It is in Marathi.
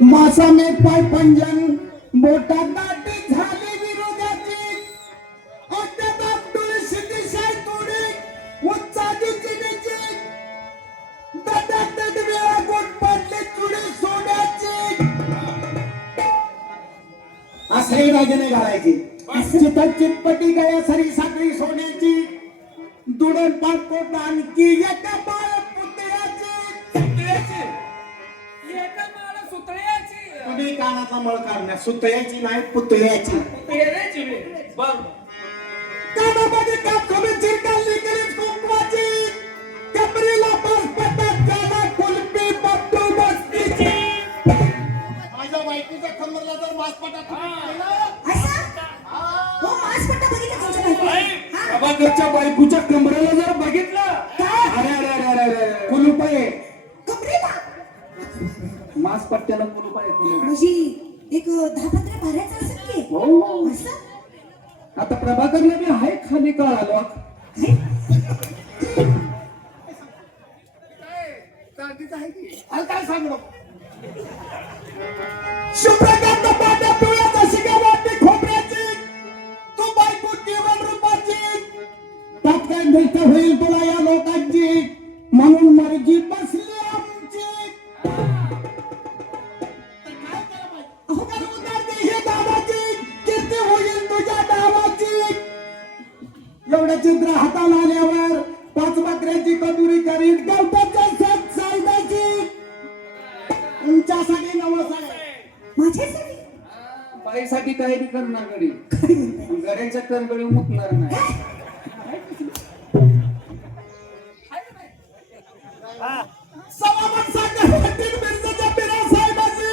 मासा मेघ पाय पंजन बोटात दाटी झाली विरोधाची. अत्यंत तुळशी दिशाय तुडी उच्चाची चिनीची दड्यात दड वेळा गोट पडली चुडी सोड्याची असंही राजाने घालायची. चितात चितपटी गळ्या सरी साखळी सोन्याची. दुडण पाठपोट आणखी एका बाळ पुतळ्याची. एका तुम्ही कानाचा मळ काढण्या सुतळ्याची नाही पुतळ्याची सुतळ्याची बी. बर कानामध्ये चिरकाली कुंकवाची काना कुलपी बस्तीची माझ्या बायकोच्या कमरला जर मास पटात असं? हो, मासपट्टा बघितला तुमच्या बायकोने? हा? प्रभाकरच्या बायकोच्या कमरेला पट्ट्याला कुलूप आहे कुलूप म्हणजे एक दहा पंधरा भरायचं असेल की? हो. असं? आता प्रभाकरला बी आहे खाली का? आलो काय सांगू? शुभ्रकांत एवढ्या चित्र हाताला आल्यावर पाच बकऱ्याची कदुरी करीत गवताच्या सात सायदाची तुमच्यासाठी नवस आहे माझ्यासाठी? बाईसाठी काही बी करणार गडी? घराच्या करगडी मुकणार नाही. सव्वा माणसाच्या हद्दीत मिरजेच्या पिरा साहेबाची.